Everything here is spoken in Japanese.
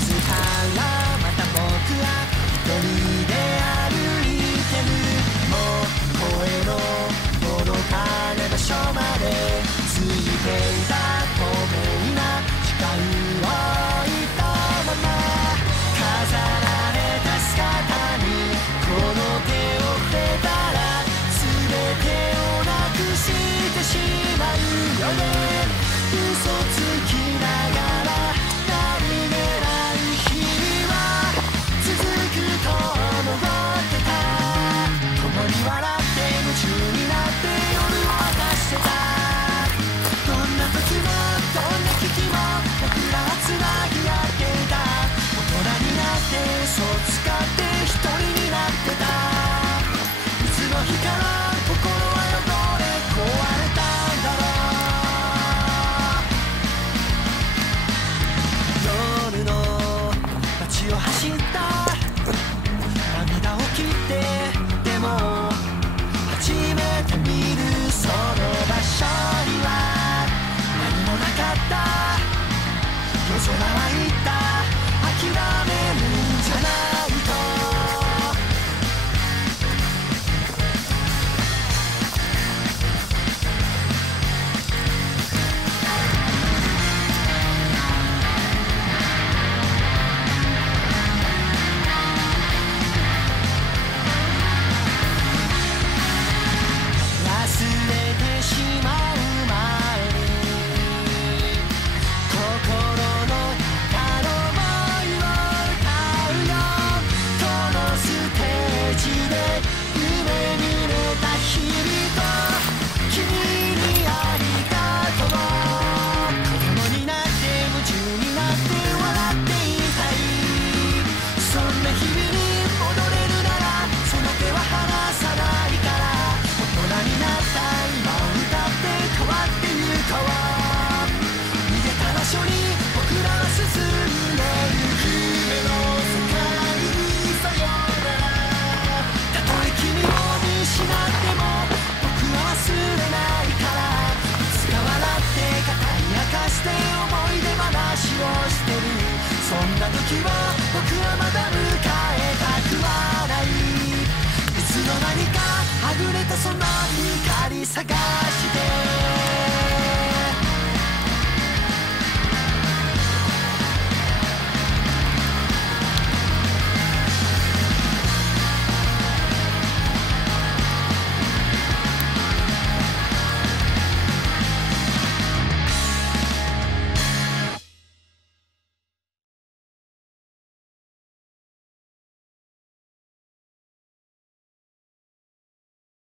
づからまた僕は一人で歩いてる。もう声の届かない場所までついていた透明な時間を置いたまま、飾られた姿にこの手を触れたら全てをなくしてしまうよね。嘘つきながら何気ない日々は続くと思ってた。共に笑って夢中になって夜を明かしてた。どんな時もどんな危機も僕らはつなぎ合っていた。大人になって嘘を使って一人になってた。いつの日から心は汚れ壊れたんだろう。夜の街を走った涙を切ってでも初めて見るその場所には何もなかった。夜空は言った、諦めるんじゃないと。忘れてしまう前に心の中の想いを歌うよ。このステージで夢見れた日々と君にありがとう。子供になって夢中になって笑っていたい。そんな日々に戻れるならその手は離さないから。大人になった今を歌って変わってゆこう。逃げた場所に僕らは進んでゆく。夢の世界にさよなら。たとえ君を見失っても僕は忘れないから。いつか笑って語り明かして思い出話をしてる。そんな時を僕はまだ迎えたくはない。いつの間にかはぐれたその光探して